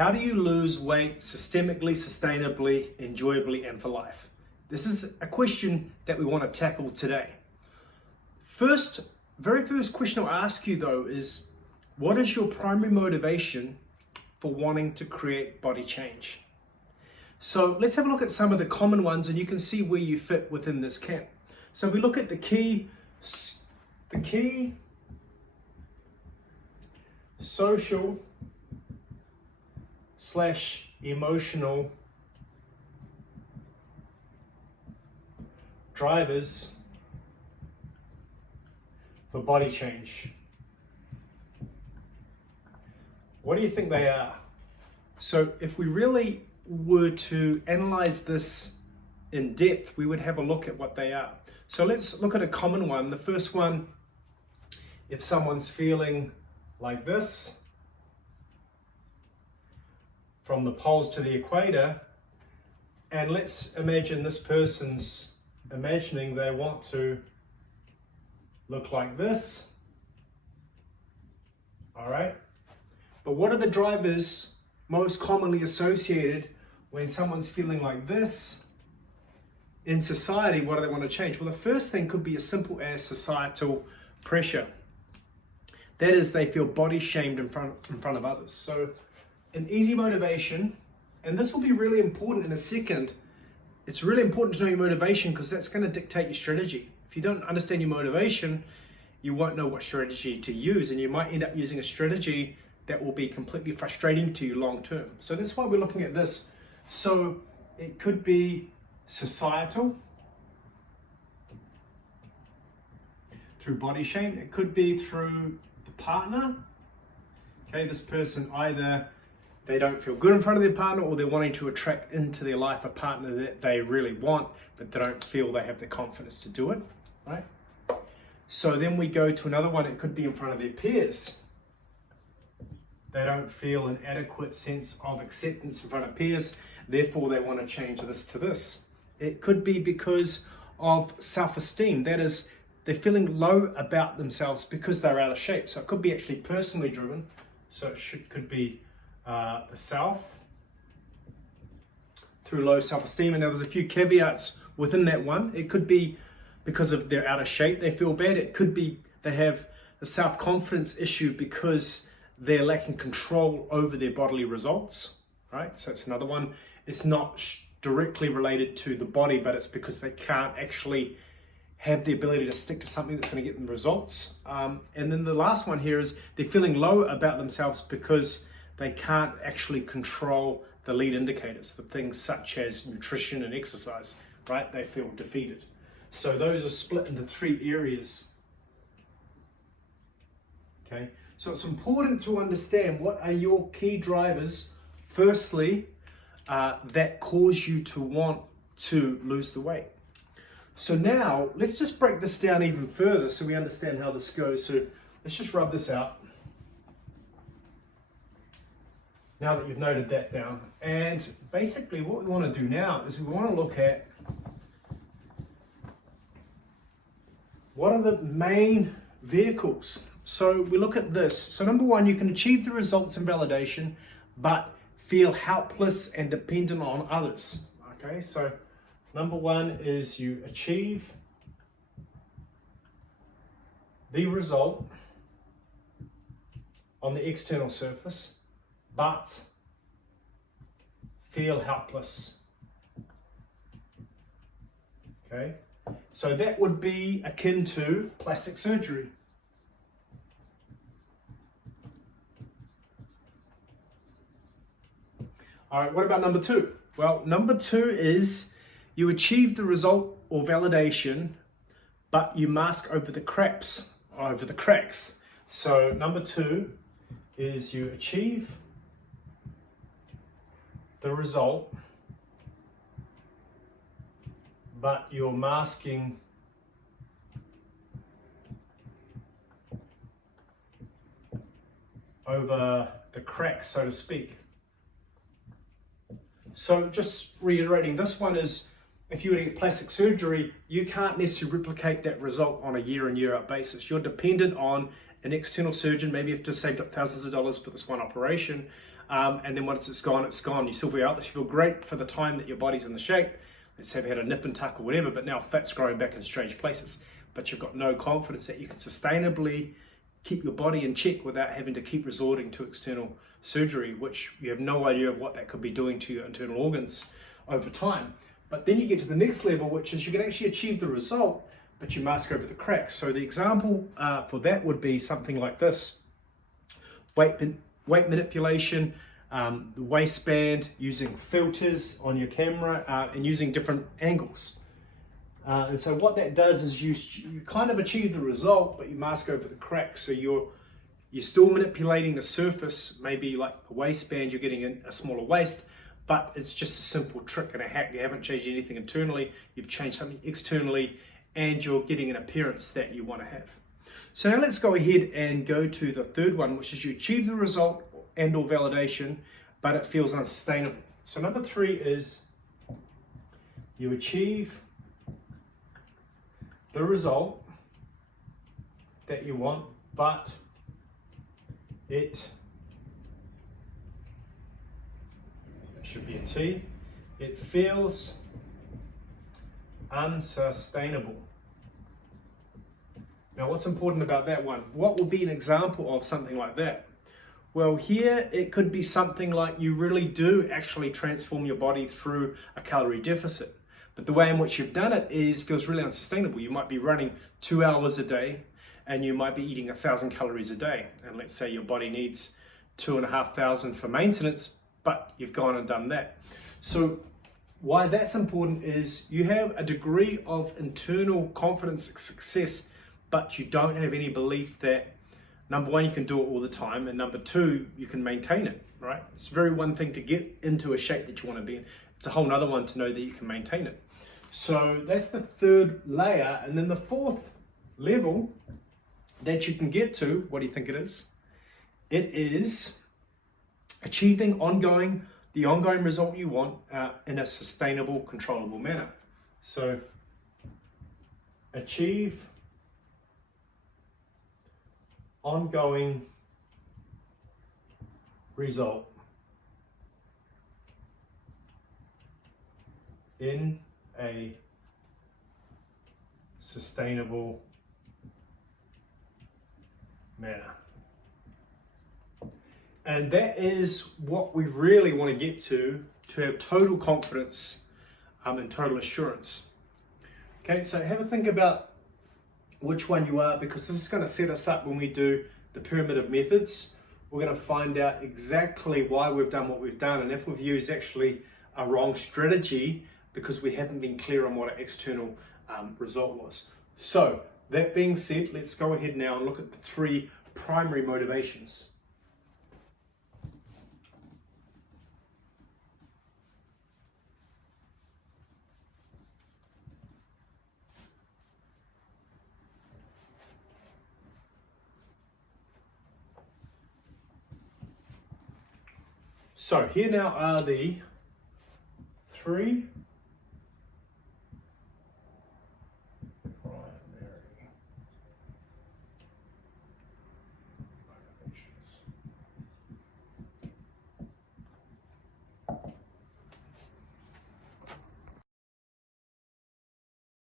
How do you lose weight systemically, sustainably, enjoyably, and for life? This is a question that we want to tackle today. Very first question I'll ask you though is, what is your primary motivation for wanting to create body change? So let's have a look at some of the common ones and you can see where you fit within this camp. So if we look at the key social / emotional drivers for body change. What do you think they are? So if we really were to analyze this in depth, we would have a look at what they are. So let's look at a common one. The first one, if someone's feeling like this, from the poles to the equator, and let's imagine this person's imagining they want to look like this. All right. But what are the drivers most commonly associated when someone's feeling like this in society? What do they want to change? Well, the first thing could be as simple as societal pressure. That is, they feel body shamed in front of others. So an easy motivation, and this will be really important in a second. It's really important to know your motivation because that's going to dictate your strategy. If you don't understand your motivation, you won't know what strategy to use, and you might end up using a strategy that will be completely frustrating to you long term. So that's why we're looking at this. So it could be societal, through body shame. It could be through the partner. Okay, this person either they don't feel good in front of their partner, or they're wanting to attract into their life a partner that they really want, but they don't feel they have the confidence to do it, right? So then we go to another one. It could be in front of their peers. They don't feel an adequate sense of acceptance in front of peers, therefore they want to change this to this. It could be because of self-esteem. That is, they're feeling low about themselves because they're out of shape. So it could be actually personally driven. So it could be the self through low self-esteem. And now there's a few caveats within that one. It could be because of they're out of shape, they feel bad. It could be they have a self-confidence issue because they're lacking control over their bodily results, right? So it's another one. It's not directly related to the body, but it's because they can't actually have the ability to stick to something that's going to get them results. And then the last one here is they're feeling low about themselves because they can't actually control the lead indicators, the things such as nutrition and exercise, right? They feel defeated. So those are split into three areas. Okay, so it's important to understand what are your key drivers, firstly, that cause you to want to lose the weight. So now let's just break this down even further so we understand how this goes. So let's just rub this out. Now that you've noted that down. And basically what we want to do now is we want to look at what are the main vehicles. So we look at this. So number one, you can achieve the results and validation, but feel helpless and dependent on others. Okay, so number one is you achieve the result on the external surface, but feel helpless. Okay, so that would be akin to plastic surgery. All right, what about number two? Well, number two is you achieve the result or validation, but you mask over the cracks. So number two is you achieve the result, but you're masking over the cracks, so to speak. So just reiterating, this one is, if you were to get plastic surgery, you can't necessarily replicate that result on a year in, year out basis. You're dependent on an external surgeon, maybe you've just saved up thousands of dollars for this one operation, and then once it's gone, it's gone. You still feel out this, you feel great for the time that your body's in the shape. Let's say you had a nip and tuck or whatever, but now fat's growing back in strange places. But you've got no confidence that you can sustainably keep your body in check without having to keep resorting to external surgery, which you have no idea of what that could be doing to your internal organs over time. But then you get to the next level, which is you can actually achieve the result, but you mask over the cracks. So the example for that would be something like this: weight manipulation, the waistband, using filters on your camera, and using different angles. And so what that does is you kind of achieve the result, but you mask over the cracks. So you're still manipulating the surface, maybe like the waistband, you're getting a smaller waist, but it's just a simple trick and a hack. You haven't changed anything internally, you've changed something externally, and you're getting an appearance that you want to have. So now let's go ahead and go to the third one, which is you achieve the result and or validation, but it feels unsustainable. So number 3 is you achieve the result that you want, but it should be a T. It feels unsustainable. Now, what's important about that one? What would be an example of something like that? Well, here it could be something like you really do actually transform your body through a calorie deficit. But the way in which you've done it feels really unsustainable. You might be running 2 hours a day and you might be eating 1,000 calories a day. And let's say your body needs 2,500 for maintenance, but you've gone and done that. So why that's important is you have a degree of internal confidence and success, but you don't have any belief that, number one, you can do it all the time, and number 2, you can maintain it, right? It's very one thing to get into a shape that you want to be in. It's a whole nother one to know that you can maintain it. So that's the third layer. And then the fourth level that you can get to, what do you think it is? It is achieving the ongoing result you want in a sustainable, controllable manner. So achieve ongoing result in a sustainable manner. And that is what we really want to get to have total confidence and total assurance. Okay, so have a think about which one you are, because this is going to set us up when we do the pyramid of methods. We're going to find out exactly why we've done what we've done, and if we've used actually a wrong strategy because we haven't been clear on what our external result was. So that being said, let's go ahead now and look at the 3 primary motivations. So here now are the 3